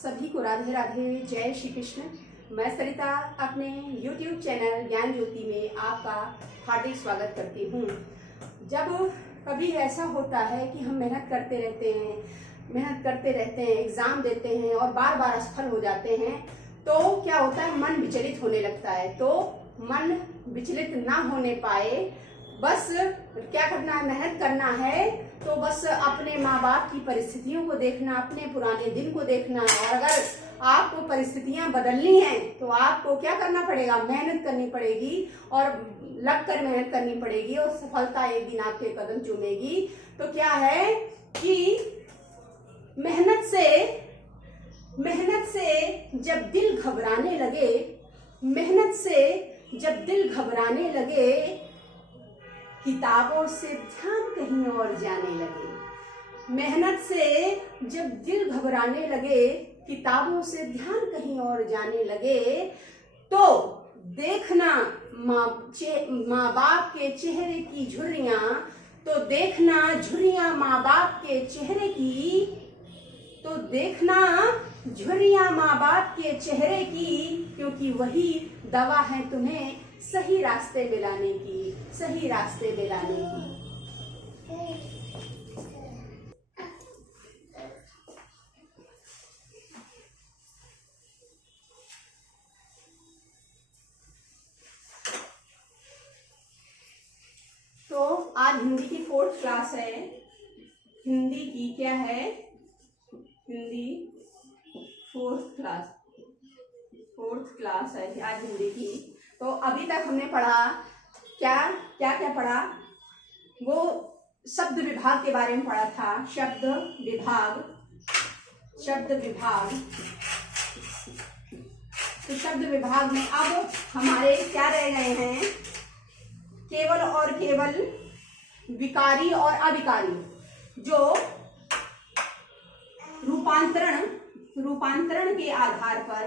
सभी को राधे राधे, जय श्री कृष्ण। मैं सरिता अपने YouTube चैनल ज्ञान ज्योति में आपका हार्दिक स्वागत करती हूँ। जब कभी ऐसा होता है कि हम मेहनत करते रहते हैं, एग्ज़ाम देते हैं और बार बार असफल हो जाते हैं, तो क्या होता है, मन विचलित होने लगता है। तो मन विचलित ना होने पाए, बस क्या करना है, मेहनत करना है। तो बस अपने माँ बाप की परिस्थितियों को देखना, अपने पुराने दिन को देखना, और अगर आपको परिस्थितियां बदलनी हैं तो आपको क्या करना पड़ेगा, मेहनत करनी पड़ेगी और लगकर मेहनत करनी पड़ेगी और सफलता एक दिन आपके कदम चूमेगी। तो क्या है कि मेहनत से जब दिल घबराने लगे, किताबों से ध्यान कहीं और जाने लगे। मेहनत से जब दिल घबराने लगे, किताबों से ध्यान कहीं और जाने लगे, तो देखना माँ बाप के चेहरे की झुर्रियां, तो देखना झुर्रियां माँ बाप के चेहरे की, तो देखना झुर्रियां माँ बाप के चेहरे की, क्योंकि वही दवा है तुम्हें सही रास्ते में लाने की। तो आज हिंदी की 4th क्लास है। हिंदी की क्या है, हिंदी 4th क्लास है आज हिंदी की। तो अभी तक हमने पढ़ा क्या पढ़ा, वो शब्द विभाग के बारे में पढ़ा था। शब्द विभाग। तो शब्द विभाग में अब हमारे क्या रह गए हैं, केवल और केवल विकारी और अविकारी, जो रूपांतरण के आधार पर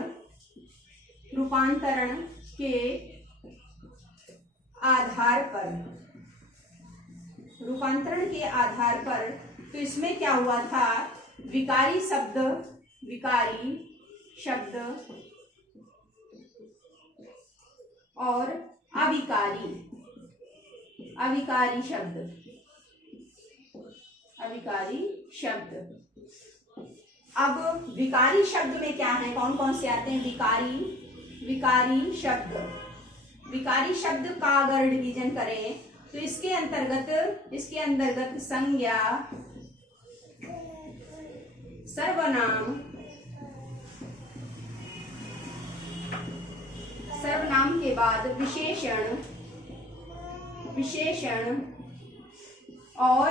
तो इसमें क्या हुआ था, विकारी शब्द और अविकारी शब्द। अब विकारी शब्द में क्या है, कौन कौन से आते हैं, विकारी शब्द का अगर डिवीजन करें तो इसके अंतर्गत संज्ञा, सर्वनाम के बाद विशेषण और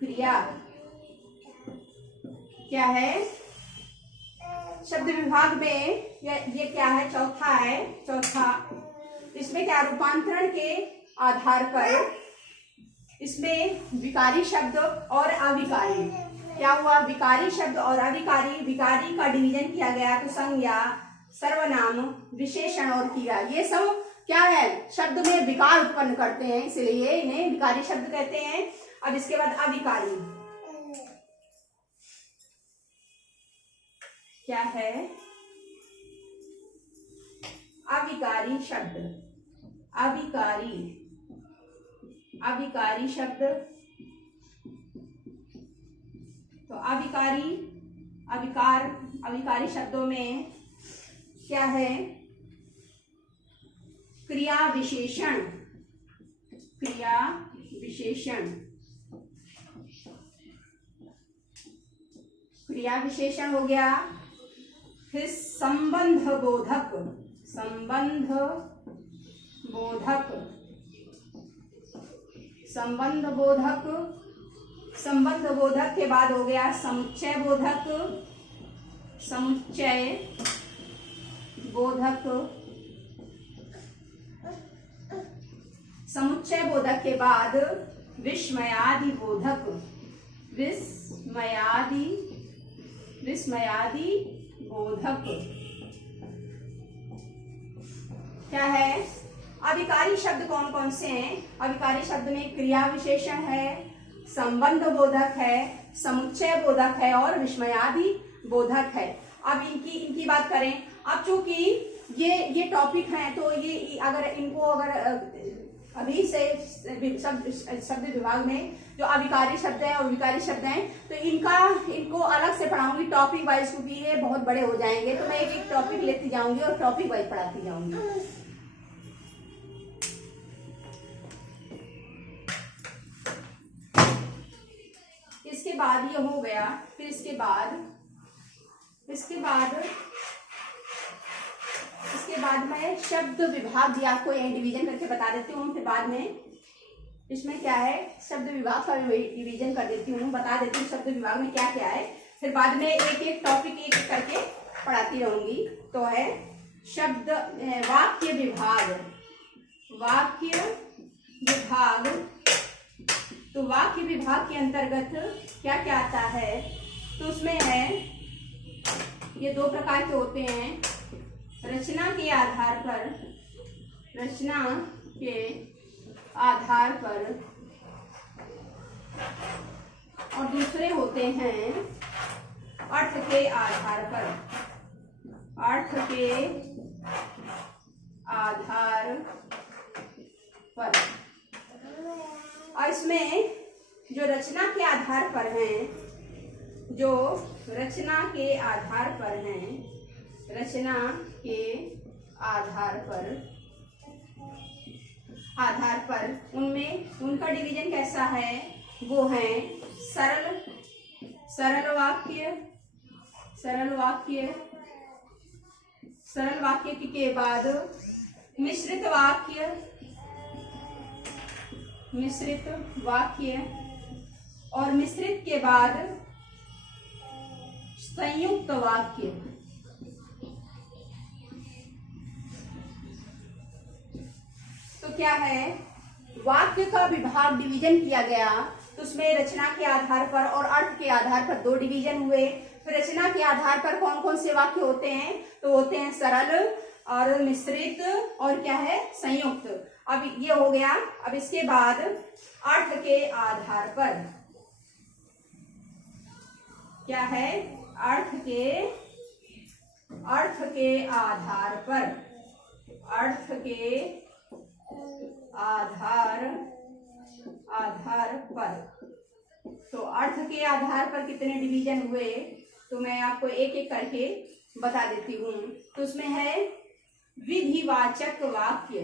क्रिया क्या है शब्द विभाग में। ये क्या है, चौथा। इसमें क्या, रूपांतरण के आधार पर इसमें विकारी शब्द और अविकारी, क्या हुआ, विकारी शब्द और अविकारी। विकारी का डिवीजन किया गया तो संज्ञा, सर्वनाम, विशेषण और क्रिया, ये सब क्या है, शब्द में विकार उत्पन्न करते हैं, इसलिए इन्हें विकारी शब्द कहते हैं। अब इसके बाद अविकारी क्या है, अविकारी शब्द। तो अविकारी शब्दों में क्या है, क्रिया विशेषण हो गया। फिर संबंध बोधक के बाद हो गया समुच्चय बोधक के बाद विस्मयादि बोधक क्या है। अविकारी शब्द कौन कौन से हैं? अविकारी शब्द में क्रिया विशेषण है, संबंध बोधक है, समुच्चय बोधक है और विस्मयादि बोधक है। अब इनकी बात करें। अब चूंकि ये टॉपिक हैं तो ये अगर इनको अभी से शब्द विभाग में जो अविकारी शब्द हैं और विकारी शब्द हैं तो इनको अलग से पढ़ाऊंगी टॉपिक वाइज, क्योंकि ये बहुत बड़े हो जाएंगे। तो मैं एक एक टॉपिक लेती जाऊंगी और टॉपिक वाइज पढ़ाती जाऊंगी। इसके बाद ये हो गया। फिर इसके बाद मैं शब्द विभाग भी आपको डिवीजन करके बता देती हूँ। फिर बाद में इसमें क्या है शब्द विभाग का डिवीजन कर देती हूँ, बता देती हूँ शब्द विभाग में क्या क्या है। फिर बाद में एक एक टॉपिक एक एक करके पढ़ाती रहूंगी। तो है शब्द वाक्य विभाग। तो वाक्य विभाग के अंतर्गत क्या क्या आता है, तो उसमें है ये दो प्रकार के होते हैं। रचना के आधार पर और दूसरे होते हैं अर्थ के आधार पर। और इसमें जो रचना के आधार पर हैं, उनमें उनका डिवीजन कैसा है, वो है सरल वाक्य के बाद मिश्रित वाक्य और मिश्रित के बाद संयुक्त वाक्य। तो क्या है वाक्य का विभाग डिवीजन किया गया, तो उसमें रचना के आधार पर और अर्थ के आधार पर दो डिवीजन हुए। फिर रचना के आधार पर कौन कौन से वाक्य होते हैं, तो होते हैं सरल और मिश्रित और क्या है संयुक्त। अब ये हो गया। अब इसके बाद अर्थ के आधार पर क्या है, अर्थ के आधार पर तो अर्थ के आधार पर कितने डिवीजन हुए, तो मैं आपको एक एक करके बता देती हूँ। तो उसमें है विधिवाचक वाक्य,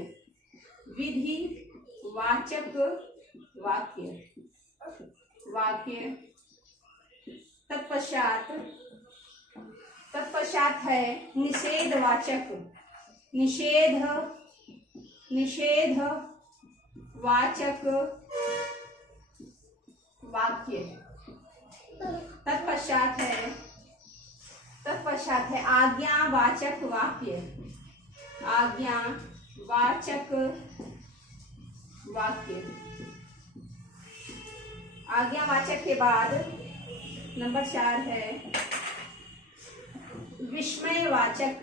तत्पश्चात है निषेधवाचक वाक्य। तत्पश्चात है आज्ञावाचक वाक्य। आज्ञावाचक के बाद नंबर 4 है विस्मयवाचक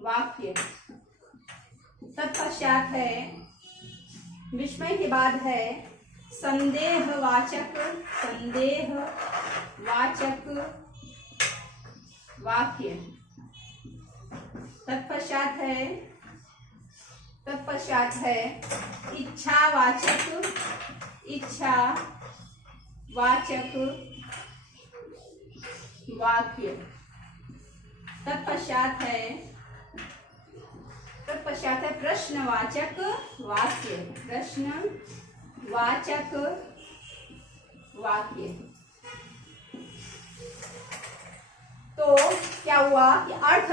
वाक्य। तत्पश्चात है विस्मय के बाद है संदेहवाचक वाक्य। तत्पश्चात है इच्छावाचक वाक्य। तत्पश्चात है प्रश्नवाचक वाक्य। तो क्या हुआ कि अर्थ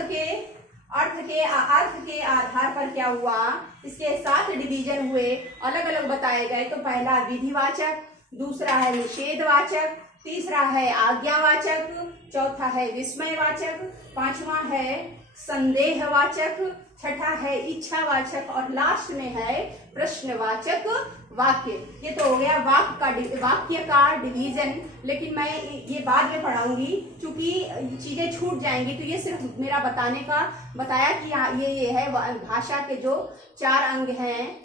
के आधार पर क्या हुआ, इसके 7 डिवीजन हुए, अलग अलग बताए गए। तो पहला विधिवाचक, दूसरा है निषेधवाचक, तीसरा है आज्ञावाचक, चौथा है विस्मयवाचक, पांचवा है संदेहवाचक, छठा है इच्छावाचक और लास्ट में है प्रश्नवाचक वाक्य। ये तो हो गया वाक्य का डिवीजन। लेकिन मैं ये बाद में पढ़ाऊंगी क्योंकि चीजें छूट जाएंगी। तो ये सिर्फ मेरा बताया कि ये है भाषा के जो 4 अंग हैं,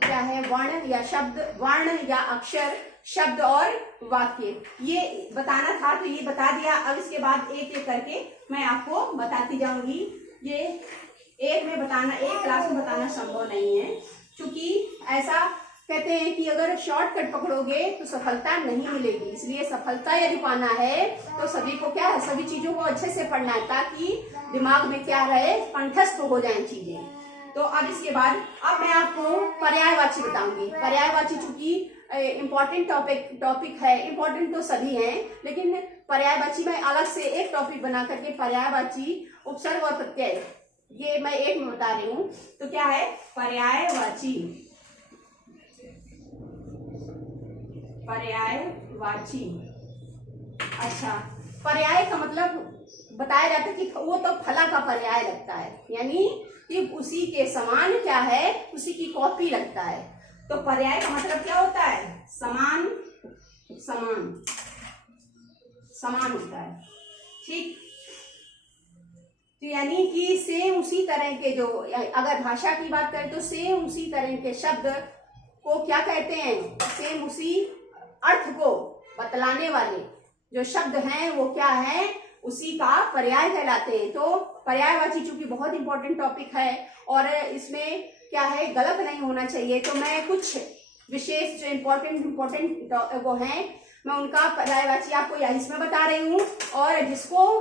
क्या है वर्ण या शब्द, वर्ण या अक्षर, शब्द और वाक्य, ये बताना था तो ये बता दिया। अब इसके बाद एक एक करके मैं आपको बताती जाऊंगी। ये एक में बताना, एक क्लास में बताना संभव नहीं है, क्योंकि ऐसा कहते हैं कि अगर शॉर्टकट पकड़ोगे तो सफलता नहीं मिलेगी। इसलिए सफलता यदि पाना है तो सभी को क्या है, सभी चीजों को अच्छे से पढ़ना है, ताकि दिमाग में क्या रहे, कंठस्थ हो जाए चीजें। तो अब इसके बाद अब मैं आपको पर्यायवाची बताऊंगी। पर्यायवाची चूंकि इम्पोर्टेंट टॉपिक है, इम्पोर्टेंट तो सभी हैं, लेकिन पर्यायवाची में अलग से एक टॉपिक बना करके पर्यायवाची, उपसर्ग और प्रत्यय, ये मैं एक में बता रही हूँ। तो क्या है पर्यायवाची? पर्यायवाची, अच्छा, पर्याय का मतलब बताया जाता है कि वो तो फला का पर्याय लगता है, यानी कि उसी के समान क्या है, उसी की कॉपी लगता है। तो पर्याय का मतलब क्या होता है? समान, समान, समान होता है, ठीक। तो यानी कि सेम उसी तरह के, जो अगर भाषा की बात करें तो सेम उसी तरह के शब्द को क्या कहते हैं, सेम उसी अर्थ को बतलाने वाले जो शब्द हैं वो क्या है, उसी का पर्याय कहलाते हैं। तो पर्यायवाची चूंकि बहुत इंपॉर्टेंट टॉपिक है और इसमें क्या है, गलत नहीं होना चाहिए, तो मैं कुछ विशेष जो इम्पोर्टेंट वो हैं, मैं उनका पर्यायवाची आपको इसमें बता रही हूँ। और जिसको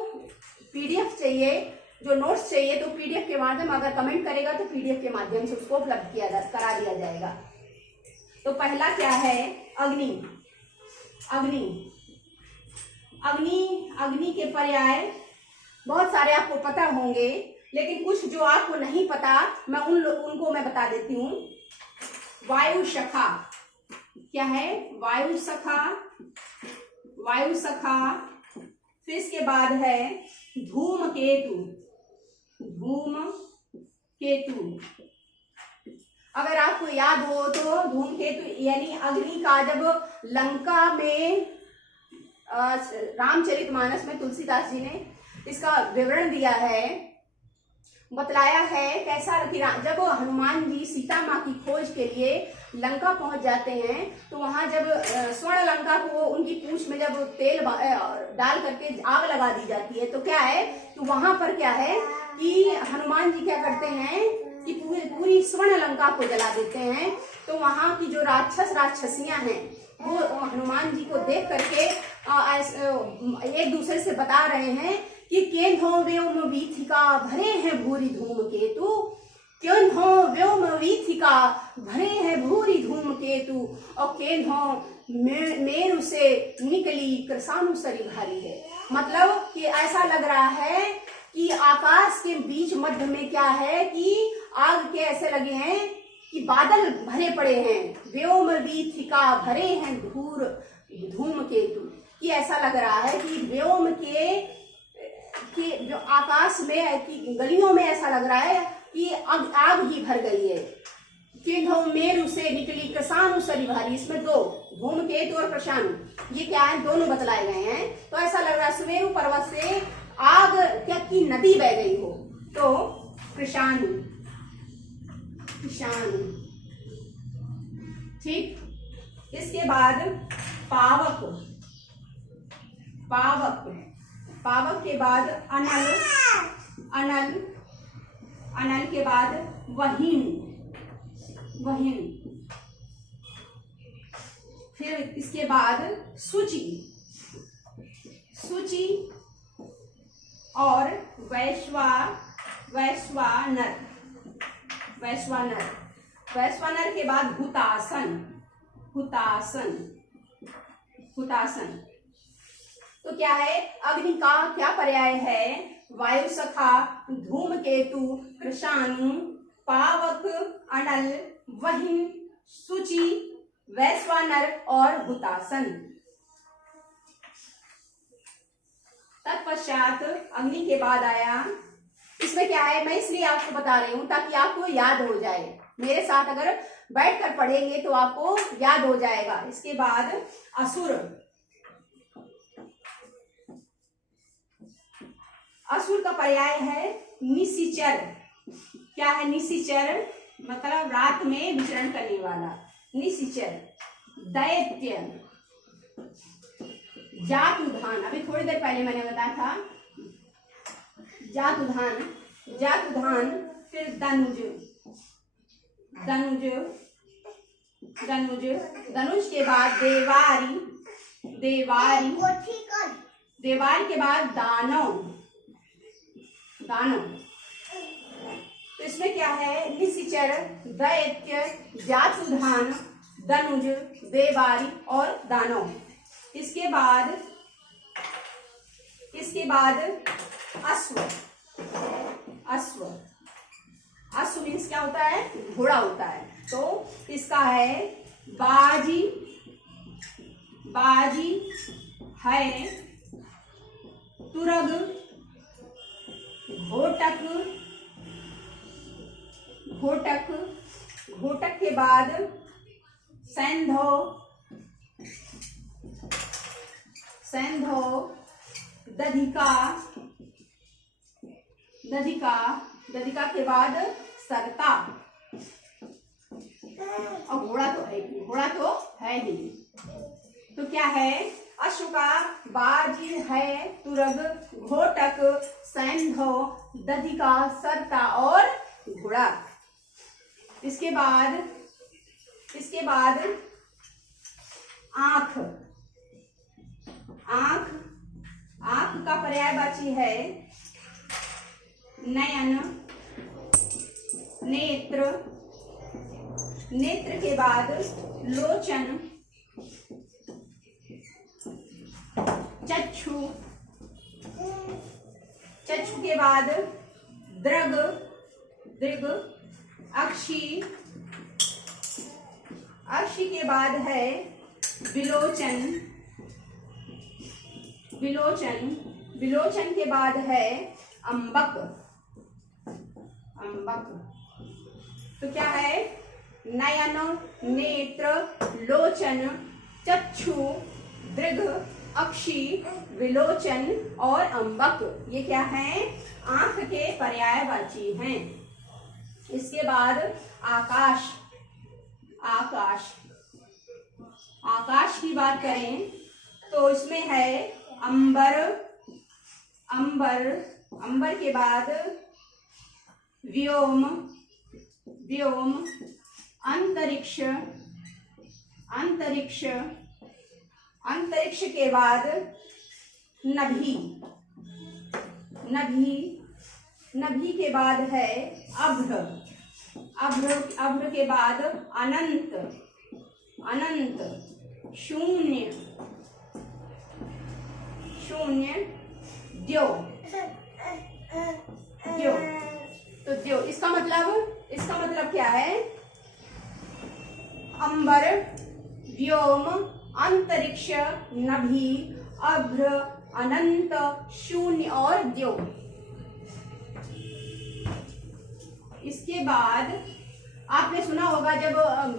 पीडीएफ चाहिए, जो नोट्स चाहिए, तो पीडीएफ के माध्यम अगर कमेंट करेगा तो पीडीएफ के माध्यम से उसको उपलब्ध करा दिया जाएगा। तो पहला क्या है, अग्नि। अग्नि, अग्नि, अग्नि के पर्याय बहुत सारे आपको पता होंगे, लेकिन कुछ जो आपको नहीं पता मैं उनको मैं बता देती हूँ। वायु सखा, क्या है, वायु सखा, वायु सखा। फिर इसके बाद है धूमकेतु, धूमकेतु। अगर आपको याद हो तो धूमकेतु यानी अग्नि का, जब लंका में रामचरितमानस में तुलसीदास जी ने इसका विवरण दिया है, बतलाया है कैसा कि जब हनुमान जी सीता माँ की खोज के लिए लंका पहुंच जाते हैं, तो वहां जब स्वर्ण लंका को उनकी पूंछ में जब तेल डाल करके आग लगा दी जाती है, तो क्या है कि वहां पर क्या है कि हनुमान जी क्या करते हैं कि पूरी स्वर्ण लंका को जला देते हैं। तो वहां की जो राक्षसियां हैं वो हनुमान जी को देख करके एक दूसरे से बता रहे हैं कि केन्हो व्योम वीथिका भरे हैं भूरी धूमकेतु, केन्हो व्योम वीथिका भरे हैं भूरी धूमकेतु, और केन्हो मेरु से निकली कृशानुसरी भारी है। मतलब कि ऐसा लग रहा है कि आकाश के बीच मध्य में क्या है कि आग के ऐसे लगे हैं कि बादल भरे पड़े हैं, व्योम वीथिका भरे हैं धूमकेतु, कि ऐसा लग रहा है कि व्योम के जो आकाश में की गलियों में ऐसा लग रहा है कि आग ही भर गई है। केन्हो मेरु से निकली कृशानुसरी भारी, इसमें दो, धूमकेतु और कृशानु, ये क्या है, दोनों बतलाए गए हैं। तो ऐसा लग रहा है सुमेरु पर्वत से आग क्या की नदी बह गई हो। तो कृशानु, कृशानु, ठीक। इसके बाद पावक, पावक, पावक के बाद अनल, अनल, अनल के बाद वहीन, वहीन। फिर इसके बाद सूची, सूची और वैश्वानर, वैश्वानर। वैश्वानर के बाद हुतासन, हुतासन, हुतासन। तो क्या है, अग्नि का क्या पर्याय है, वायु सखा, धूमकेतु, कृशानु, पावक, अनल, वहीन, सूची, वैश्वानर और हुतासन। तत्पश्चात अग्नि के बाद आया, इसमें क्या है, मैं इसलिए आपको बता रही हूं ताकि आपको याद हो जाए, मेरे साथ अगर बैठकर पढ़ेंगे तो आपको याद हो जाएगा। इसके बाद असुर, असुर का पर्याय है निशिचर। क्या है निशिचर, मतलब रात में विचरण करने वाला, निशिचर। दैत्य, जातुधान, अभी थोड़ी देर पहले मैंने बताया था जातुधान, जातुधान, फिर दनुज, दनुज, दनुज, दनुज के बाद देवारी, देवारी, देवारी के बाद दानव, दानव। तो इसमें क्या है, निशिचर, दैत्य, जातुधान, दनुज, देवारी और दानव। इसके बाद अश्व, अश्व, अश्व मीन्स क्या होता है, घोड़ा होता है। तो इसका है बाजी, बाजी है, तुरग, घोटक, घोटक, घोटक के बाद सैंधव, सैंधव, दधिका, दधिका, दधिका के बाद सरता। और घोड़ा तो है, घोड़ा तो है ही। तो क्या है, अश्व का बाजी है, तुरग, घोटक, सैंधव, दधिका, सरता और घोड़ा। इसके बाद आंख, आंख, आंख का पर्यायवाची है नयन, नेत्र, नेत्र के बाद लोचन, चक्षु, चक्षु के बाद दृग, दृग, अक्षी, अक्षी के बाद है विलोचन, विलोचन, विलोचन के बाद है अंबक, अंबक। तो क्या है, नयन, नेत्र, लोचन, चक्षु, दृग, अक्षी, विलोचन और अंबक। ये क्या है, आंख के पर्यायवाची हैं। इसके बाद आकाश, आकाश, आकाश की बात करें तो इसमें है अंबर, अंबर, अंबर के बाद व्योम, व्योम, अंतरिक्ष, अंतरिक्ष, अंतरिक्ष के बाद नभी, नभी, नभी के बाद है अभ्र, अभ्र, अभ्र के बाद अनंत, अनंत, शून्य, शून्य, द्यो, द्यो। तो द्यो इसका मतलब क्या है, अंबर, व्योम, अंतरिक्ष, नभी, अभ्र, अनंत, शून्य और द्यो। इसके बाद आपने सुना होगा जब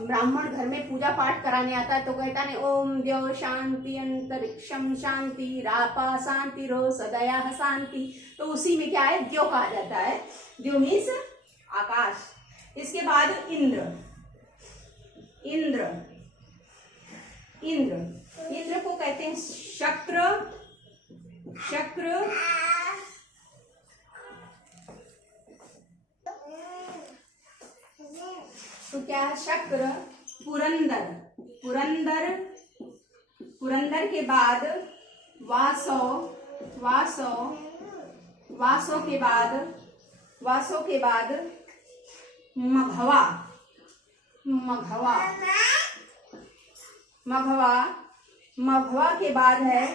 ब्राह्मण घर में पूजा पाठ कराने आता है तो कहता है ओम द्यो शांति अंतरिक्षम शांति रापा शांति रो सदया शांति। तो उसी में क्या है, द्यो कहा जाता है। द्यो मीन्स आकाश। इसके बाद इंद्र, इंद्र, इंद्र, इंद्र को कहते हैं शक्र, शक्र, तो क्या है, शक्र, पुरंदर, पुरंदर, पुरंदर के बाद वासो, वासो, वासो के बाद, वासो के बाद मघवा, मघवा, मघवा, मघवा के बाद है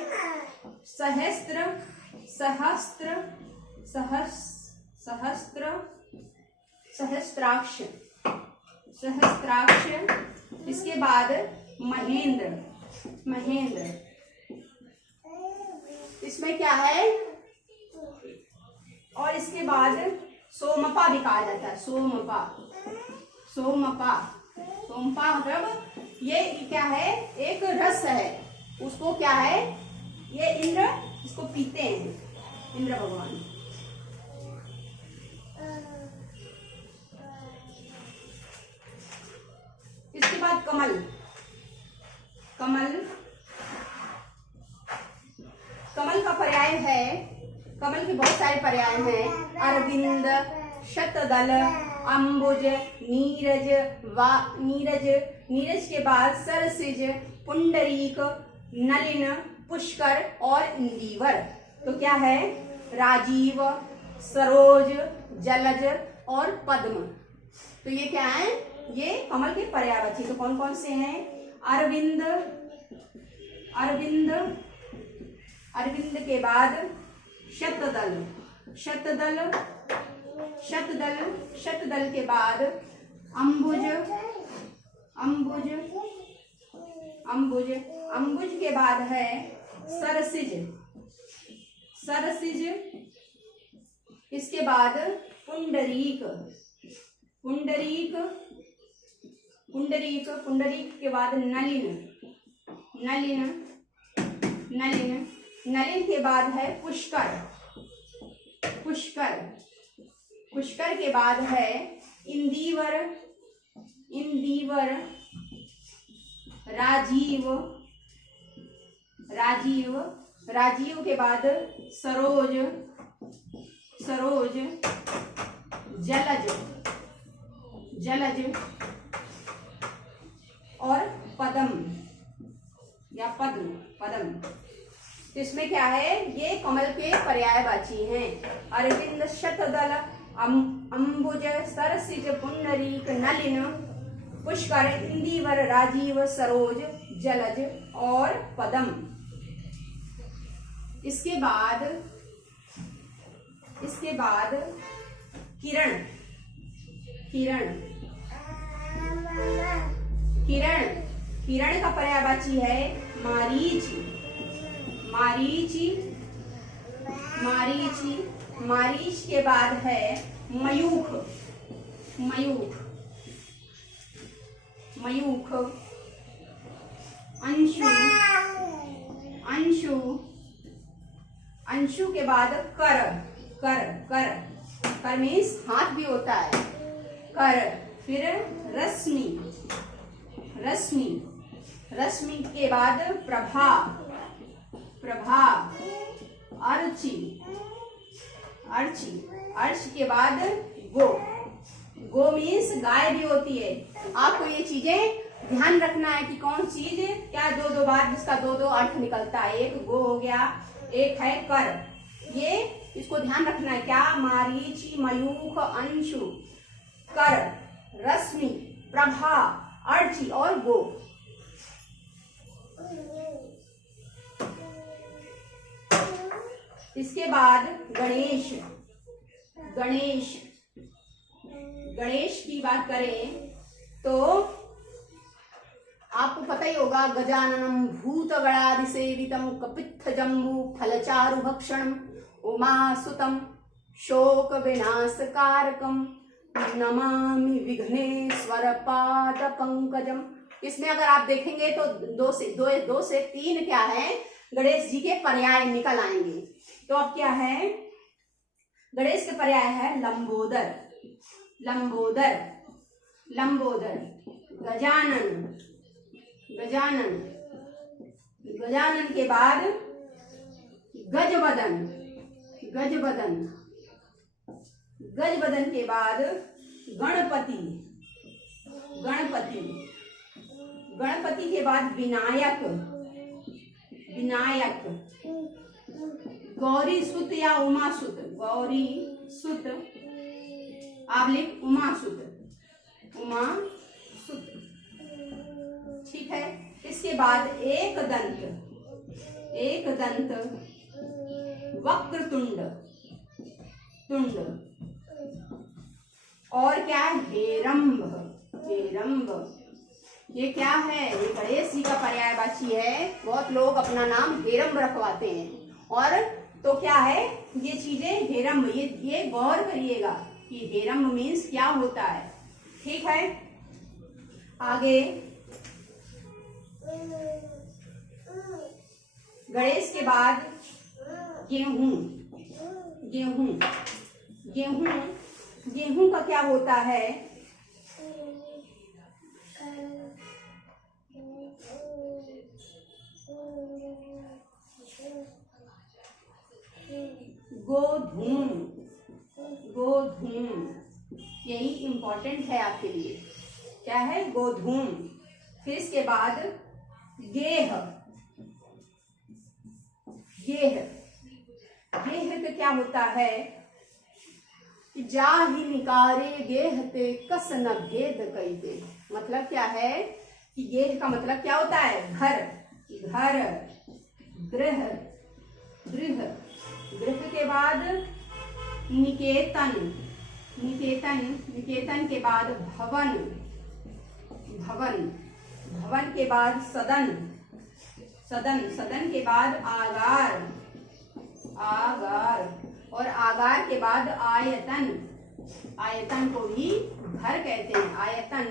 सहस्त्र, सहस्त्र, सहस्त्र, सहस्त्राक्ष, सहस्त्राक्ष। इसके बाद महेंद्र, महेंद्र। इसमें क्या है, और इसके बाद सोमपा भी कहा जाता है, सोमपा, सोमपा, सोमपा मतलब ये क्या है, एक रस है, उसको क्या है, ये इंद्र इसको पीते हैं, इंद्र भगवान। इसके बाद कमल, कमल, कमल का पर्याय है, कमल के बहुत सारे पर्याय हैं, अरविंद, शतदल, अंबुज, नीरज, नीरज, नीरज के बाद सरसिज, पुंडरीक, नलिन, पुष्कर और इंदिवर। तो क्या है? राजीव, सरोज, जलज और पद्म। तो ये क्या है? ये कमल के पर्यायवाची। तो कौन कौन से हैं? अरविंद, अरविंद, अरविंद के बाद शतदल, शतदल, शतदल, शतदल के बाद अंबुज, अंबुज, अंबुज, अंबुज के बाद है सरसिज, सरसिज, इसके बाद पुंडरीक, पुंडरीक, पुंडरीक, पुंडरीक के बाद नलिन, नलिन, नलिन, नलिन के बाद है पुष्कर, पुष्कर, पुष्कर के बाद है इंदिवर, इंदिवर, राजीव, राजीव, राजीव के बाद सरोज, सरोज, जलज, जलज और पद्म या पद्म, पद्म। तो इसमें क्या है? ये कमल के पर्यायवाची हैं। अरविंद, शतदल, अंबुज, सरसिज, पुंडरीक, नलिन, पुष्कर, इंदिवर, राजीव, सरोज, जलज और पद्म। इसके बाद, इसके बाद किरण, किरण, किरण, किरण का पर्यायवाची है मारीच, मारीची, मारीची, मारीच के बाद है मयूख, मयूख, मयूख, अंशु, अंशु, अंशु के बाद कर, कर, कर, कर मीन्स हाथ भी होता है, कर। फिर रश्मि, रश्मि, रश्मि के बाद प्रभा, प्रभा, अर्ची, अर्ची, अर्च के बाद गो, गो मीन्स गाय भी होती है। आपको ये चीजें ध्यान रखना है कि कौन चीज क्या दो दो बार जिसका दो दो अर्थ निकलता है। एक गो हो गया, एक है कर, ये इसको ध्यान रखना है। क्या? मारीची, मयूख, अंशु, कर, रश्मि, प्रभा, अर्ची और गो। इसके बाद गणेश, गणेश, गणेश की बात करें तो आपको पता ही होगा, गजाननम भूतगणादिसेवितम कपित्थ जम्बू फलचारु भक्षणम उमासुतम शोक विनाशकारकम नमामि विघ्नेश्वर पाद पंकजम। इसमें अगर आप देखेंगे तो दो से तीन क्या है? गणेश जी के पर्याय निकल आएंगे। तो अब क्या है? गणेश के पर्याय है लंबोदर, लंबोदर, लंबोदर, गजानन, गजानन, गजानन के बाद गजवदन, गजवदन, गजवदन के बाद गणपति, गणपति, गणपति के बाद विनायक, विनायक, गौरी सुत या उमा सुत, गौरी सुत, आप लिख उमा सुत, उमा सुत, ठीक है। इसके बाद एक दंत, एक दंत, वक्रतुंड, तुंड और क्या? हेरंब, हेरंब। ये क्या है? ये गणेश जी का पर्यायवाची है। बहुत लोग अपना नाम हेरंब रखवाते हैं। और तो क्या है ये चीजें? हेरंब, ये गौर करिएगा कि हेरंब मीन्स क्या होता है। ठीक है, आगे गणेश के बाद गेहूं, गेहूं, गेहूं, गेहूं का क्या होता है? गोधूम, गोधूम, यही इंपॉर्टेंट है आपके लिए। क्या है? गोधूम। फिर इसके बाद गेह, गेह, गेह का क्या होता है? जा ही निकारे गेहते कस न भेद कईते। मतलब क्या है कि गेह का मतलब क्या होता है? घर, घर, गृह, गृह, गृह के बाद निकेतन, निकेतन, निकेतन के बाद भवन, भवन, भवन के बाद सदन, सदन, सदन के बाद आगार, आगार, और आगार के बाद आयतन, आयतन को भी घर कहते हैं, आयतन।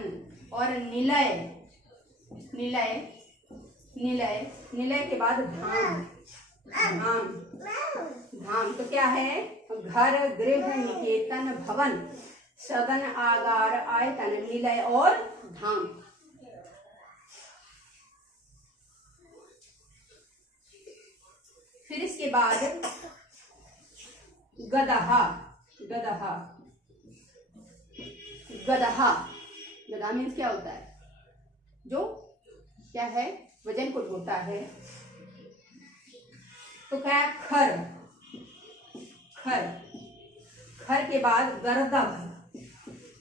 और निलय, निलय, निलय, निलय के बाद धाम, धाम, धाम। तो क्या है? घर, गृह, निकेतन, भवन, सदन, आगार, आयतन, निलय और धाम। फिर इसके बाद गदहा, गदहा, गदहा, गदहा मीन्स क्या होता है? जो क्या है? वजन को ढोता है। तो क्या? खर, खर, खर के बाद गर्दभ,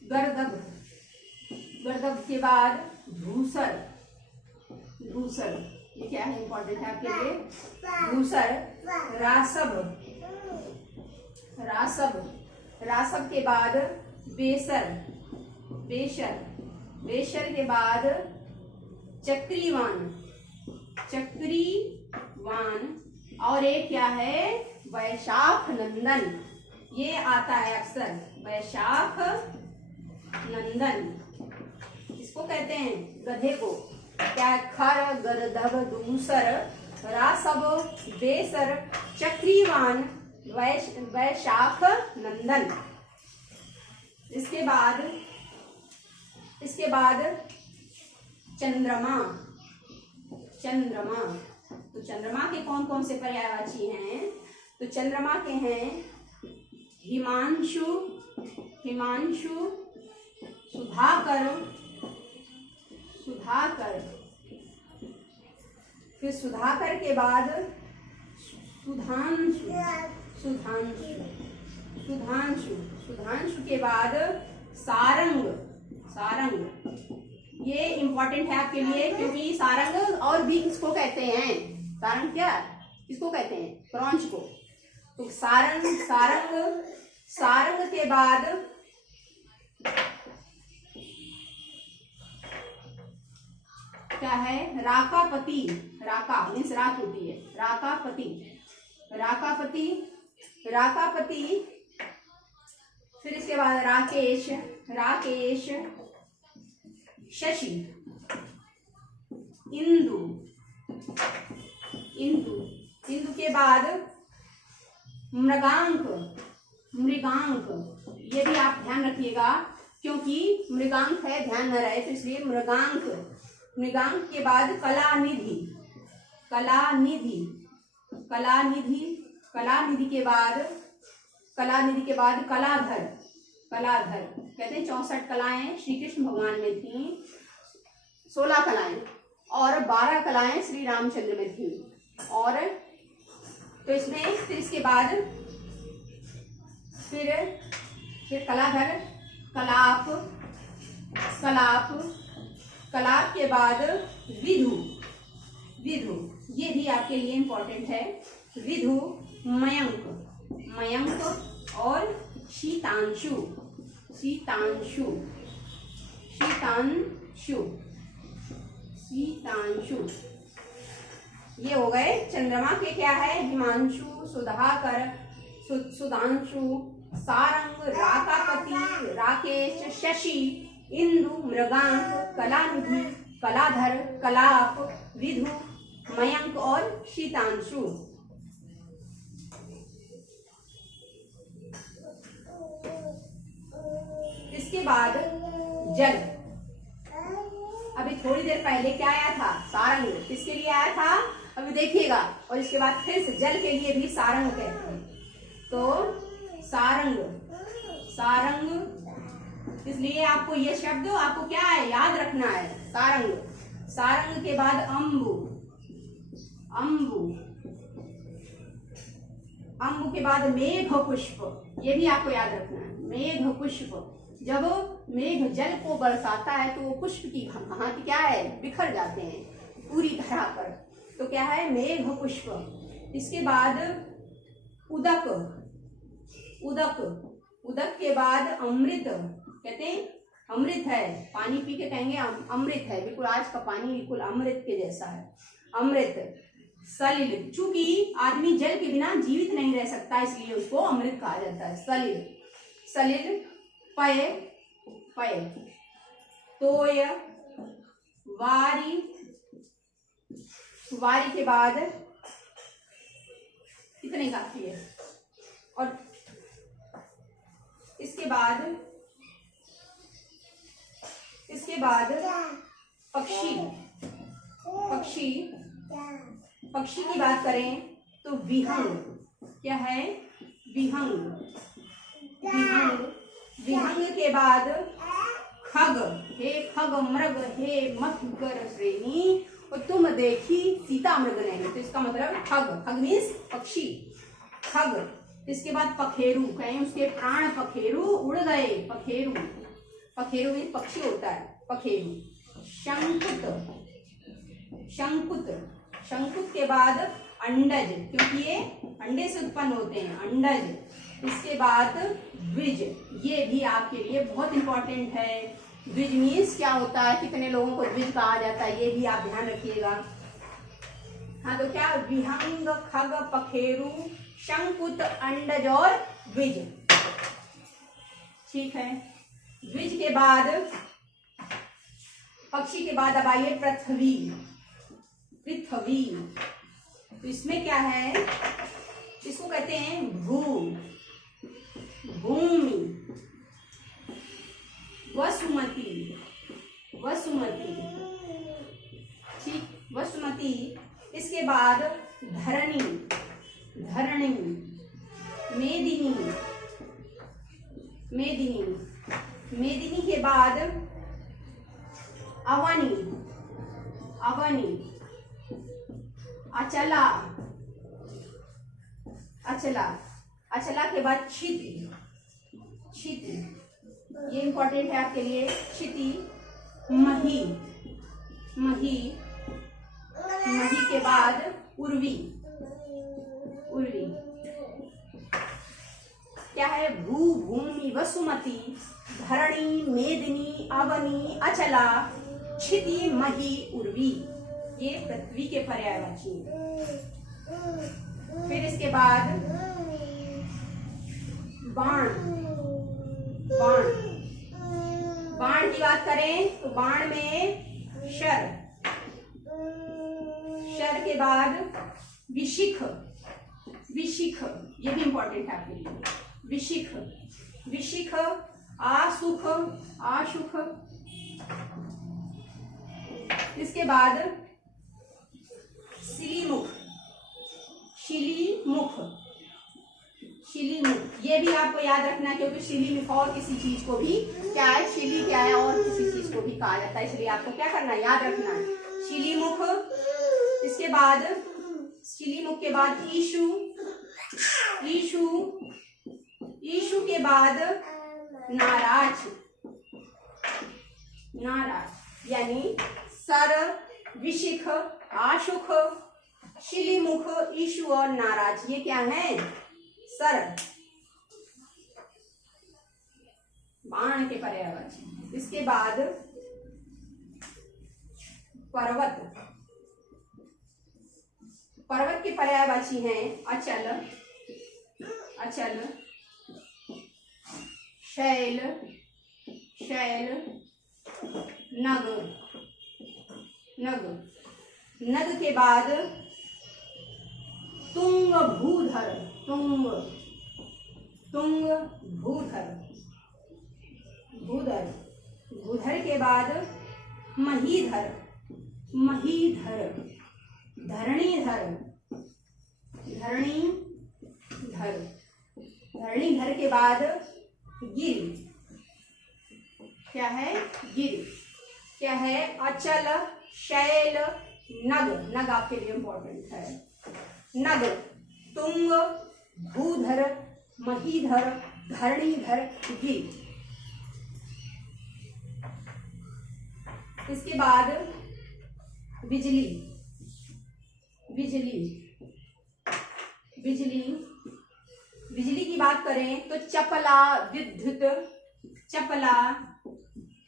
गर्दभ, गर्दभ के बाद धूसर, धूसर, ये क्या है? इंपॉर्टेंट है आपके लिए। धूसर, रासब, रासब, रासब के बाद बेसर, बेशर, बेशर के बाद चक्रीवान, चक्रीवान, और एक क्या है? वैशाख नंदन। ये आता है अक्सर, वैशाख नंदन, इसको कहते हैं गधे को। क्या? खर, गर्दभ, दूसर, रासब, बेसर, चक्रीवान, वैशाख नंदन। इसके बाद, इसके बाद चंद्रमा, चंद्रमा। तो चंद्रमा के कौन कौन से पर्यायवाची हैं? तो चंद्रमा के हैं हिमांशु, हिमांशु, सुधाकर, सुधाकर, फिर सुधाकर के बाद सुधांशु, सुधांशु, सुधांशु, सुधांशु के बाद सारंग, सारंग। ये इंपॉर्टेंट है आपके लिए, क्योंकि सारंग और भी किसको कहते हैं? सारंग क्या किसको कहते हैं? क्रॉन्च को। तो सारंग, सारंग, सारंग के बाद क्या है? राकापति, राका मीन्स रात होती है, राकापति, राकापति, राकापति। फिर इसके बाद राकेश, राकेश, शशि, इंदु, इंदु, इंदु के बाद मृगांक, मृगांक। ये भी आप ध्यान रखिएगा, क्योंकि मृगांक है, ध्यान न रहे तो इसलिए मृगांक। मृगांक के बाद कलानिधि, कलानिधि, कलानिधि, कलानिधि के बाद, कलानिधि के बाद कलाधर, कलाधर। कहते हैं 64 कलाएं श्री कृष्ण भगवान में थी, 16 कलाएं और 12 कलाएं श्री रामचंद्र में थी। और तो इसमें फिर इसके बाद फिर कलाधर, कलाप, कलाप, कलाप के बाद विधु, विधु। ये भी आपके लिए इंपॉर्टेंट है। विधु, मयंक, मयंक और शीतांशु, शीतांशु, शीतांशु, शीतांशु। ये हो गए चंद्रमा के क्या है? हिमांशु, सुधाकर, सुधांशु, सारंग, राकापति, राकेश, शशि, इंदु, मृगांक, कलानिधि, कलाधर, कलाप, विधु, मयंक और शीतांशु। इसके बाद जल। अभी थोड़ी देर पहले क्या आया था? सारंग। किसके लिए आया था? अभी देखिएगा। और इसके बाद फिर से जल के लिए भी सारंग कहते हैं। तो सारंग, सारंग, इसलिए आपको ये शब्द आपको क्या है याद रखना है, सारंग। सारंग के बाद अम्बु, अम्बु, अम्बु के बाद मेघ पुष्प, ये भी आपको याद रखना है, मेघ पुष्प। जब मेघ जल को बरसाता है तो वो पुष्प की भांति क्या है बिखर जाते हैं पूरी तरह पर, तो क्या है मेघ पुष्प। इसके बाद उदक, उदक, उदक के बाद अमृत, कहते हैं अमृत है, पानी पी के कहेंगे अमृत है, बिल्कुल आज का पानी बिल्कुल अमृत के जैसा है, अमृत। सलिल, चूंकि आदमी जल के बिना जीवित नहीं रह सकता इसलिए उसको अमृत कहा जाता है, सलिल, सलिल। पय, पय, तोय, वारी, वारी के बाद कितने काफी है, और इसके बाद पक्षी, पक्षी, पक्षी की बात करें तो विहंग, क्या है विहंग, विहंग। विहंग के बाद खग, हे खग मृग हे मधुकर श्रेणी, और तुम देखी सीता मृग नहीं, तो इसका मतलब खग, खग मीन्स पक्षी, खग। इसके बाद पखेरु, कहें उसके प्राण पखेरु उड़ गए, पखेरु, पखेरु मीन्स पक्षी होता है, पखेरु। शंकुत, शंकुत, शंकुत के बाद अंडज, क्योंकि ये अंडे से उत्पन्न होते हैं, अंडज। इसके बाद द्विज, ये भी आपके लिए बहुत इंपॉर्टेंट है। द्विज मीन्स क्या होता है, कितने लोगों को द्विज कहा जाता है, ये भी आप ध्यान रखिएगा। हाँ तो क्या विहंग, खग, पखेरु, शंकुत, अंडज और द्विज, ठीक है। द्विज के बाद पक्षी के बाद अब आइए पृथ्वी, पृथ्वी। तो इसमें क्या है, इसको कहते हैं भू, भूमि। वसुमती, वसुमती, ठीक, वसुमती। इसके बाद धरणी, धरणी। मेदिनी, मेदिनी, मेदिनी के बाद अवनी, अवनी। अचला, अचला, अचला के बाद क्षिति, क्षिति, ये इंपॉर्टेंट है आपके लिए, क्षिति। मही, मही, मही के बाद उर्वी, उर्वी। क्या है, भू, भूमि, वसुमती, धरणी, मेदिनी, अवनी, अचला, क्षिति, मही, उर्वी, ये पृथ्वी के पर्यायवाची हैं। फिर इसके बाद बाण, बाण, बाण की बात करें तो बाण में शर, शर के बाद विशिख, विशिख, ये भी इंपॉर्टेंट है आपके लिए, विशिख, विशिख। आसुख, आशुख। इसके बाद शिलीमुख, शिलीमुख, शिलीमुख। ये भी आपको याद रखना क्योंकि शिलीमुख और किसी चीज को भी क्या है, शिली क्या है और किसी चीज को भी कहा जाता है, इसलिए आपको क्या करना है, याद रखना है, शिलीमुख। इसके बाद शिलीमुख के बाद ईशु, ईशु, ईशु के बाद नाराज, नाराज। यानी सर, विशिख, आशुख, शिलीमुख, ईशु और नाराज, ये क्या है, सर, बाण के पर्यायवाची। इसके बाद पर्वत, पर्वत के पर्यायवाची हैं अचल, अचल, शैल, शैल, नग, नग। नग के बाद तुंग, भूधर, तुंग, तुंग, भूधर, भूधर। भूधर के बाद महीधर, महीधर, धरणीधर, धरणीधर। धरणीधर के बाद गिर, क्या है? गिर। क्या है? अचल, शैल, नग, नग आपके लिए इंपॉर्टेंट है। नग, तुंग, भूधर, महीधर, धरणीधर, गिर। इसके बाद बिजली, बिजली, बिजली, बिजली की बात करें तो चपला, विद्युत, चपला,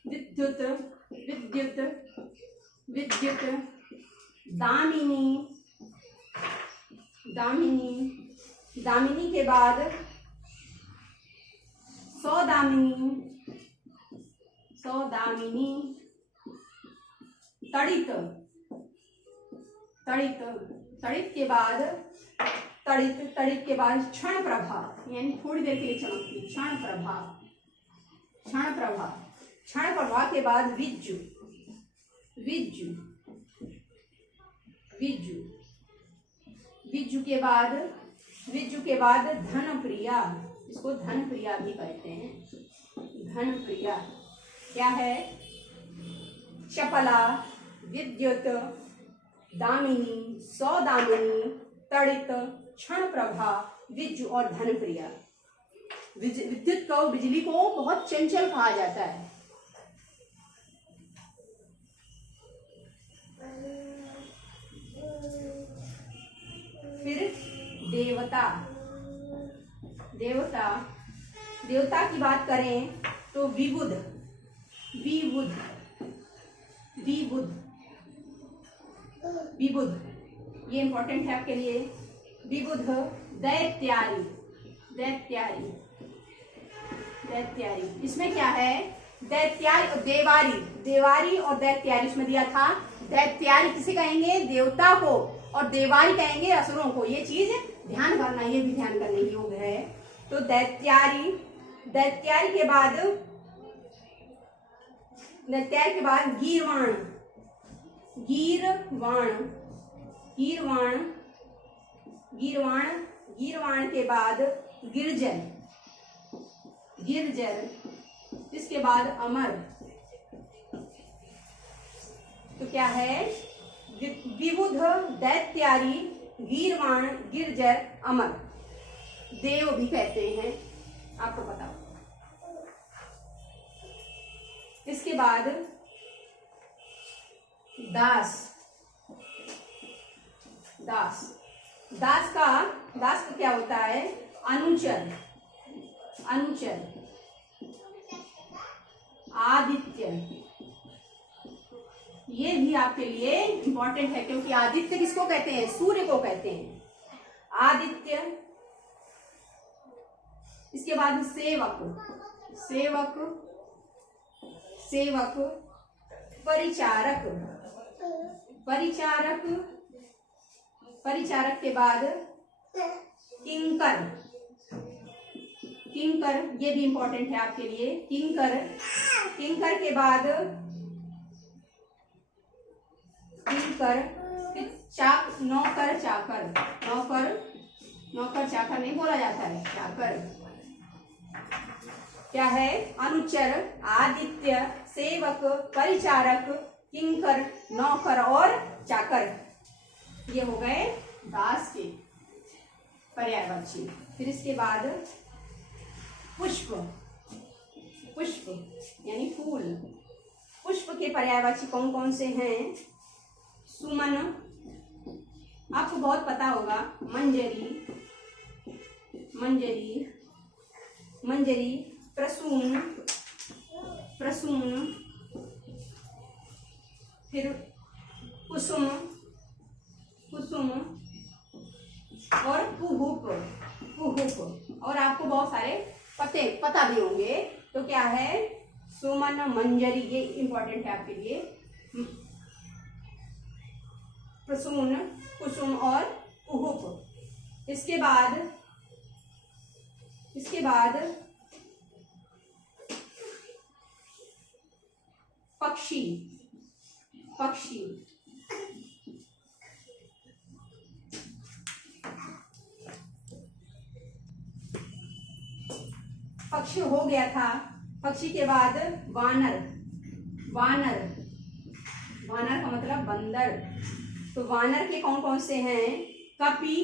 विद्युत, विद्युत, विद्युत, दामिनी, दामिनी, दामिनी के बाद सौदामिनी, सौदामिनी, तड़ित, तड़ित, तड़ित के बाद तड़ित, तड़ित के बाद क्षण प्रभा, यानी थोड़ी देर के लिए चमकती, क्षण प्रभा, क्षण प्रभा, क्षण प्रभा के बाद विज्जु, विज्जु, विज्जु, विज्जु के बाद, विज्जु के बाद धन प्रिया, इसको धन प्रिया भी कहते हैं। धन प्रिया क्या है? चपला, विद्युत, दामिनी, सौदामिनी, तड़ित, क्षण प्रभा, विज्जु और धन प्रिया। विद्युत को, बिजली को बहुत चंचल कहा जाता है। फिर देवता, देवता, देवता की बात करें तो विबुध, विबुध, विबुध, विबुध, ये इंपॉर्टेंट है आपके लिए। विबुध, दैत्यारी, दैत्यारी, दैत्यारी, इसमें क्या है? दैत्यारी और देवारी, देवारी और दैत्यारी इसमें दिया था। दैत्यारी किसे कहेंगे? देवता को, और देवारी कहेंगे असुरों को। ये चीज ध्यान करना, ये भी ध्यान करने योग्य है। तो दैत्यारी, दैत्यारी के बाद, दैत्यारी के बाद गीरवाण, गीरवाण, गीरवाण, गीरवाण, गीरवाण के बाद गिरजर, गिरजर, इसके बाद अमर। तो क्या है? विबुध, दैत्यारी, गीरवाण, गिरजर, अमर। देव भी कहते हैं, आपको पता हो। इसके बाद दास, दास, दास का क्या होता है? अनुचर, अनुचर, आदित्य, ये भी आपके लिए इंपॉर्टेंट है, क्योंकि आदित्य किसको कहते हैं? सूर्य को कहते हैं, आदित्य। इसके बाद सेवक, सेवक, सेवक, परिचारक, परिचारक, परिचारक के बाद किंकर, किंकर, ये भी इंपॉर्टेंट है आपके लिए। किंकर, किंकर के बाद किंकर, चाक, नौकर, चाकर, नौकर, नौकर चाकर नहीं बोला जाता है, चाकर। क्या है? अनुचर, आदित्य, सेवक, परिचारक, किंकर, नौकर और चाकर। ये हो गए दास के पर्यायवाची। फिर इसके बाद पुष्प, पुष्प यानी फूल। पुष्प के पर्यायवाची कौन कौन से हैं? सुमन, आपको बहुत पता होगा। मंजरी, मंजरी, मंजरी, प्रसून, प्रसून, फिर कुसुम, कुसुम और कुहुप, कुहुप। और आपको बहुत सारे पता भी होंगे। तो क्या है? सुमन, मंजरी, ये इंपॉर्टेंट है आपके लिए। प्रसून, कुसुम और कुहुप। इसके बाद, इसके बाद पक्षी, पक्षी, पक्षी हो गया था, पक्षी के बाद वानर, वानर, वानर का मतलब बंदर। तो वानर के कौन कौन से हैं? कपि,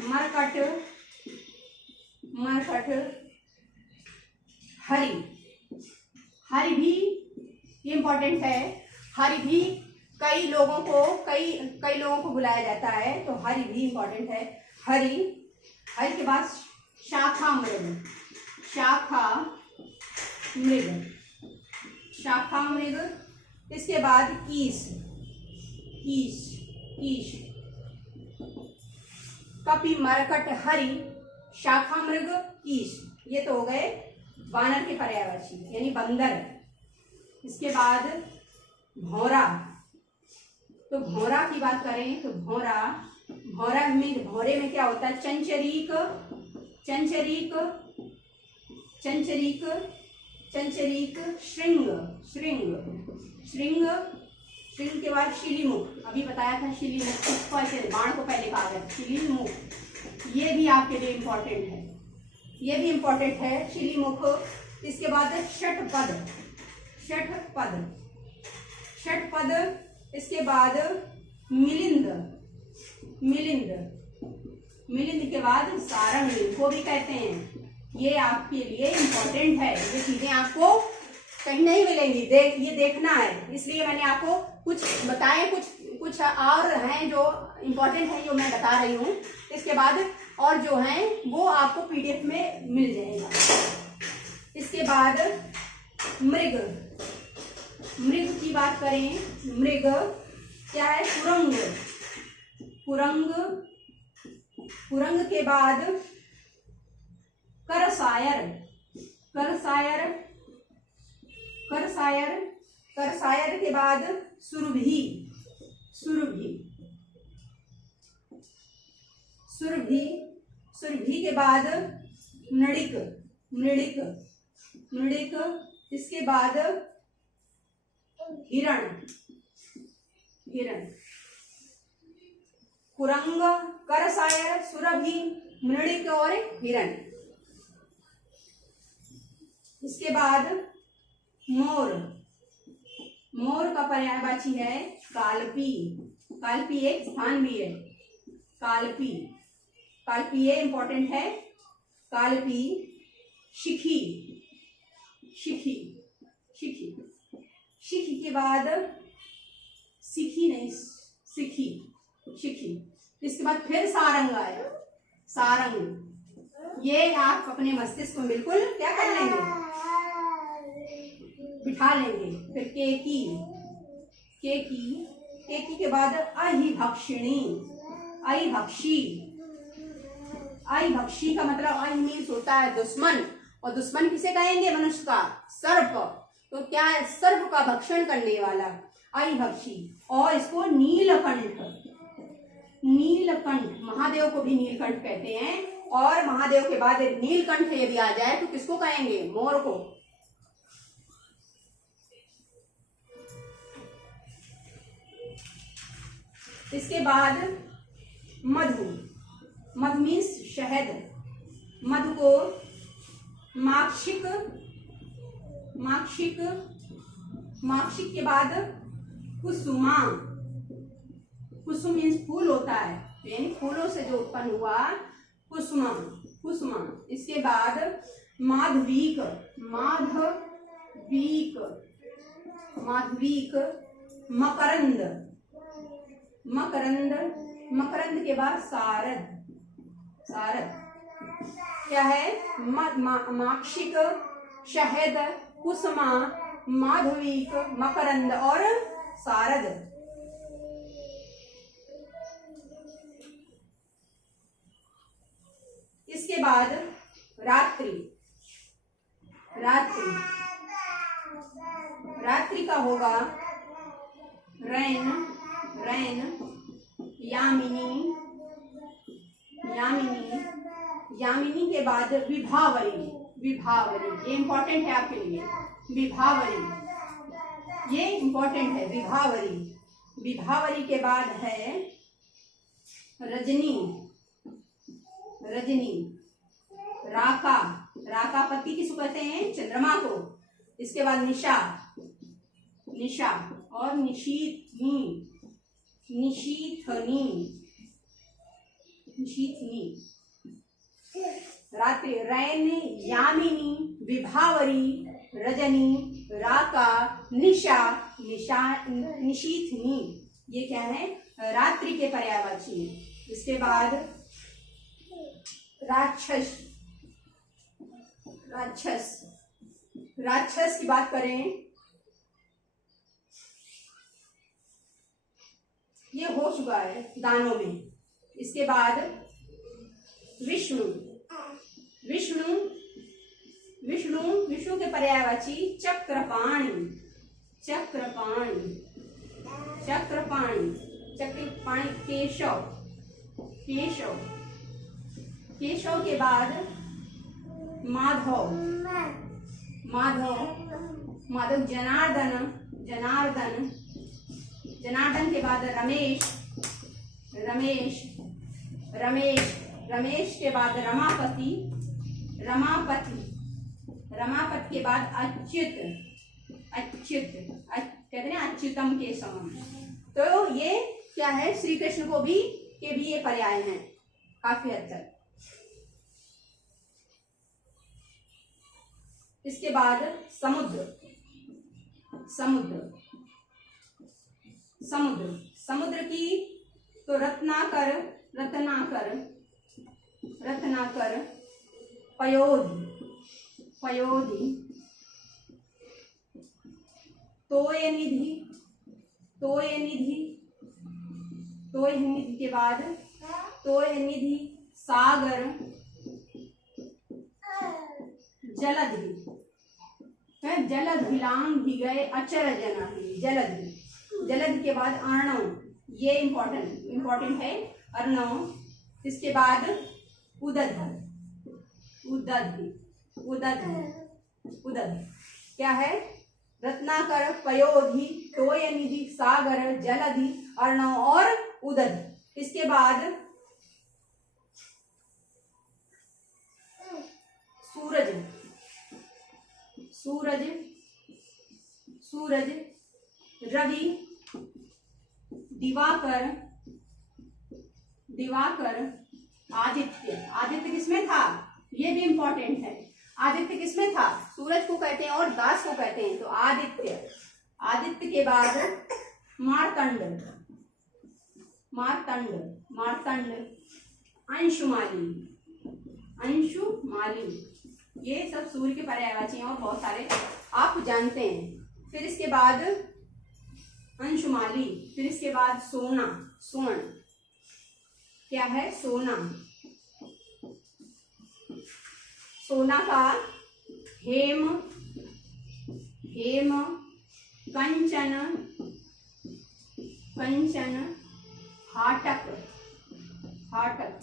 मरकट, मरकट, हरि। हरि भी इम्पोर्टेंट है। हरि भी कई लोगों को बुलाया जाता है, तो हरि भी इम्पोर्टेंट है। हरि, हरि के बाद शाखा मृग, शाखा मृग, शाखा मृग। इसके बाद कीस, कीश, कीश। कपि, मरकट, हरि, शाखा मृग, कीश, ये तो हो गए वानर के पर्यायवाची यानी बंदर। इसके बाद भौरा। तो भौरा की बात करें तो भौरा, भौरा में, भौरे में क्या होता है? चंचरीक, चंचरीक, चंचरीक, चंचरीक, श्रृंग, श्रृंग, श्रृंग, श्रृंग के बाद शिलीमुख। अभी बताया था शिलीमुख, बाण को पहले कहा गया शिलीमुख, ये भी आपके लिए इम्पोर्टेंट है, ये भी इम्पोर्टेंट है शिलीमुख। इसके बाद षटपद, षटपद, षटपद। इसके बाद मिलिंद, मिलिंद, मिलिंद के बाद सारंग को भी कहते हैं। ये आपके लिए इम्पोर्टेंट है, ये चीजें आपको कहीं नहीं मिलेंगी, ये देखना है, इसलिए मैंने आपको कुछ बताए, कुछ और हैं जो इम्पोर्टेंट है जो मैं बता रही हूँ। इसके बाद और जो हैं वो आपको पीडीएफ में मिल जाएगा। इसके बाद मृग, मृग की बात करें, मृग क्या है? कुरंग, कुरंग, कुरंग के बाद करसायर, करसायर, करसायर, करसायर के बाद सुरभि, सुरभि, सुरभि, सुरभि के बाद नड़िक, नड़िक, नड़िक। इसके बाद हिरण, हिरण। कुरंग, करसायर, सुरभि, नड़िक और हिरण। इसके बाद मोर, मोर का पर्यायवाची है कालपी, कालपी एक स्थान भी है, कालपी, कालपी ये इंपॉर्टेंट है, कालपी। शिखी, शिखी, शिखी, शिखी के बाद सिखी नहीं, सिखी, शिखी। इसके बाद फिर सारंग आया, सारंग। ये आप अपने मस्तिष्क को बिल्कुल क्या कर लेंगे? बिठा लेंगे। फिर केकी, केकी, केकी के बाद अहिभक्षिणी, अहिभक्षी, अहिभक्षी का मतलब अहि मीन्स होता है दुश्मन, और दुश्मन किसे कहेंगे? मनुष्य का, सर्प। तो क्या है? सर्प का भक्षण करने वाला अहिभक्षी। और इसको नीलकंठ, नीलकंठ, महादेव को भी नीलकंठ कहते हैं। और महादेव के बाद नीलकंठ यदि आ जाए तो किसको कहेंगे? मोर को। इसके बाद मधु, मधु मीन्स शहद, मधु को माक्षिक, माक्षिक, माक्षिक के बाद कुसुमा, कुसुम मीन्स फूल होता है, यानी फूलों से जो उत्पन्न हुआ कुसुमा, कुसुमा। इसके बाद माधवीक, माधवीक, माधवीक, मकरंद, मकरंद, मकरंद के बाद सारद, सारद क्या है? माक्षिक, शहद, कुसुमा, माधवीक, मकरंद और सारद। इसके बाद रात्रि, रात्रि, रात्रि का होगा रैन, रैन, यामिनी, यामिनी, यामिनी के बाद विभावरी, विभावरी, ये इंपॉर्टेंट है आपके लिए, विभावरी, ये इंपॉर्टेंट है, विभावरी। विभावरी के बाद है रजनी, रजनी, राका, राका पति किसको कहते हैं? चंद्रमा को। इसके बाद निशा, निशा और निशीथनी, निशीथनी, निशीथनी। रात्रि, रैन, यामिनी, विभावरी, रजनी, राका, निशा, निशा, निशीथनी। ये क्या है? रात्रि के पर्यायवाची। इसके बाद राक्षस, राक्षस, राक्षस की बात करें, ये हो चुका है दानों में। इसके बाद विष्णु, विष्णु, विष्णु, विष्णु के पर्यायवाची चक्रपाणि, चक्रपाणि, चक्रपाणि, चक्रपाणि। केशव, केशव, केशव के बाद माधव, माधव, माधव। जनार्दन, जनार्दन, जनार्दन के बाद रमेश, रमेश, रमेश, रमेश के बाद रमापति, रमापति, रमापति के बाद अच्युत, अच्युत, कहते हैं अच्युतम के समान। तो ये क्या है? श्री कृष्ण को भी के भी ये पर्याय हैं काफी हद तक। इसके बाद समुद्र, समुद्र, समुद्र, समुद्र की तो रत्नाकर, रत्नाकर, रत्नाकर, पयोधि, पयोधि, तोयनिधि, तोयनिधि, तोयनिधि के बाद तोयनिधि, सागर, जलधि, जलधिलांग भी गए अचर जना, जलधि, जलधि के बाद अर्णव, ये इंपॉर्टेंट है अर्णव। इसके बाद उदध, उदध, उदध, उदध क्या है? रत्नाकर, पयोधि, तोयनिधि, सागर, जलधि, अर्णव और उदध। इसके बाद सूरज, सूरज, सूरज, रवि, दिवाकर, दिवाकर, आदित्य, आदित्य किसमें था? ये भी इंपॉर्टेंट है। आदित्य किसमें था? सूरज को कहते हैं और दास को कहते हैं, तो आदित्य। आदित्य के बाद मार्तंड, मार्तंड, मार्तंड, अंशुमाली, अंशुमाली। ये सब सूर्य के पर्यायवाची हैं और बहुत सारे आप जानते हैं। फिर इसके बाद अंशुमाली, फिर इसके बाद सोना, स्वर्ण, क्या है? सोना, सोना का हेम, हेम, कंचन, कंचन, हाटक, हाटक,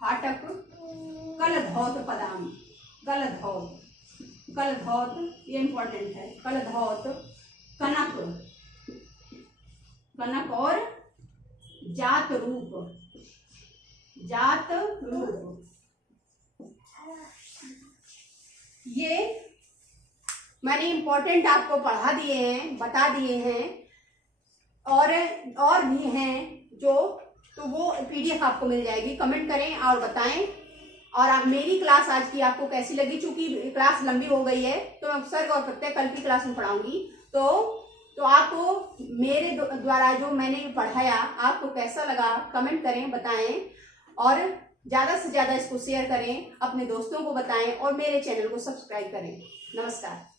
हाटक, कलधौत पदाम, कलधौत, कलधौत ये इंपॉर्टेंट है। कलधौत, कनक, कनक और जात रूप, जात रूप। ये मैंने इंपॉर्टेंट आपको पढ़ा दिए हैं, बता दिए हैं, और भी हैं जो, तो वो पीडीएफ आपको मिल जाएगी। कमेंट करें और बताएं। और आप मेरी क्लास आज की आपको कैसी लगी? चूंकि क्लास लंबी हो गई है तो मैं सर्ग और प्रत्यय कल की क्लास में पढ़ाऊंगी। तो आपको मेरे द्वारा जो मैंने पढ़ाया आपको कैसा लगा कमेंट करें, बताएं और ज़्यादा से ज़्यादा इसको शेयर करें, अपने दोस्तों को बताएं और मेरे चैनल को सब्सक्राइब करें। नमस्कार।